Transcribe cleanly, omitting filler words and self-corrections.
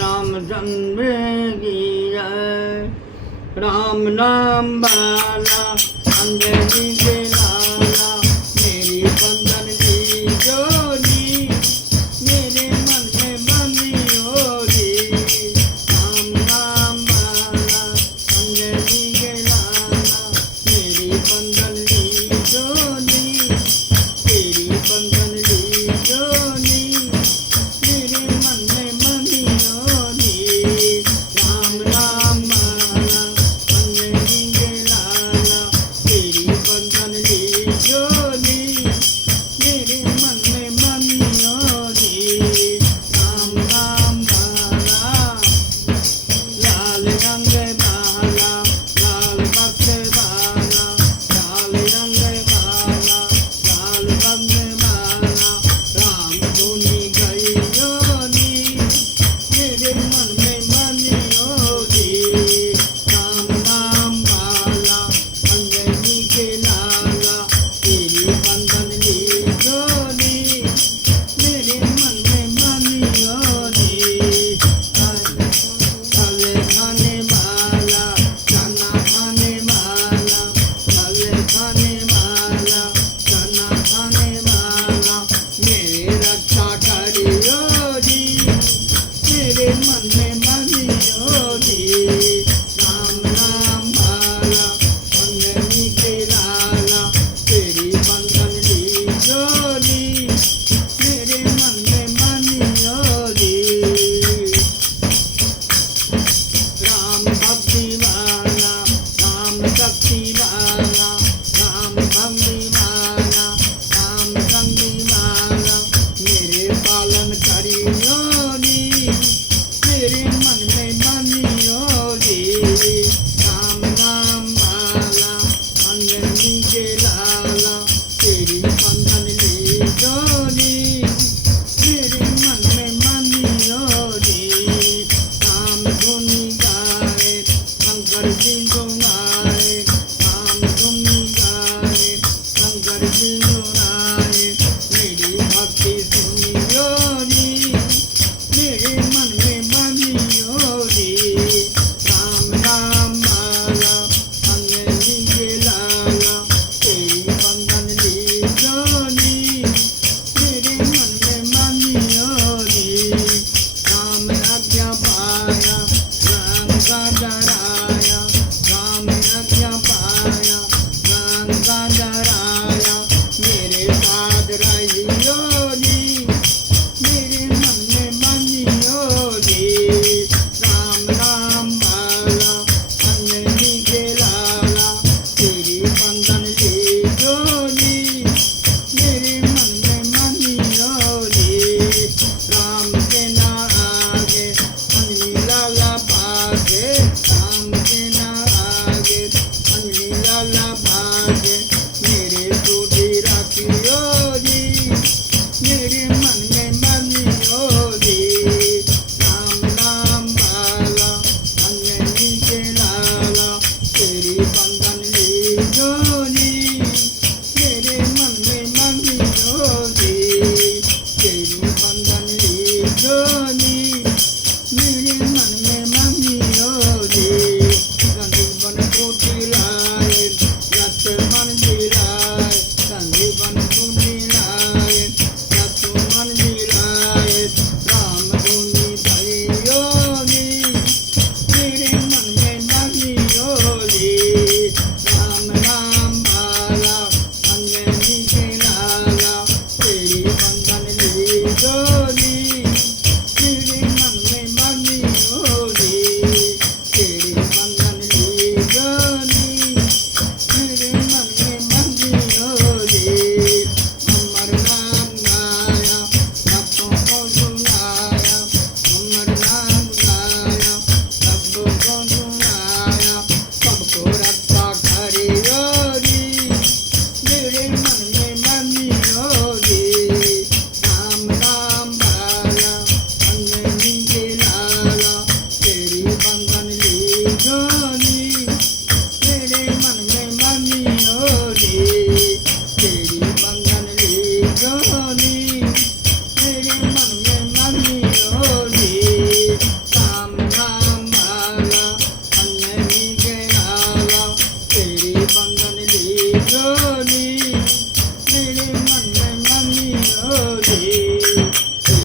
रामचंद्र की जय। राम नाम बाला अंजनी के लाला, मेरी बंधन की जोड़ी मेरे मन में बंधी होली। राम नाम बाला अंजनी के लाला, मेरी बंधन की जोड़ी तेरी बंधन की जोड़ी मेरे मन में बंधी होली। राम नाम बाला अंजनी के लाला, तेरी बंधन की जोड़ी मेरे मन में बंधी होली। राम नाम बाला लाल रंग बाला, लाल बक्स बाला, लाल रंग बाला, लाल बंद बाला, राम धुनी गई जोड़ी मेरे मन में बनी होली। राम नाम बाला अंजनी के लाला, तेरी बंधन की जोड़ी मेरे मन में बनी होली। काले खाने वाला चना खाने वाला, काले खाने वाला चना खाने वाला, मेरे रक्षा करियो जी मेरे मन में बनी होली। राम नाम बाला अंजनी के लाला, तेरी बंधन की जोड़ी मेरे मन में बनी होली। राम भक्ति वाला, राम शक्ति वाला, राम भक्ति वाला, राम शक्ति वाला, मेरे पालन करियो नी मेरे मन में बनी होली। राम नाम बाला अंजनी के लाला, तेरी बंधन की जोड़ी मेरे मन में बनी होली। राम धुनी गाए शंकर जी गुनाए, राम धुनी गाए शंकर जी गुनाए, मेरी भक्ति सुनियो नी मेरे मन में बनी मन में मनी होली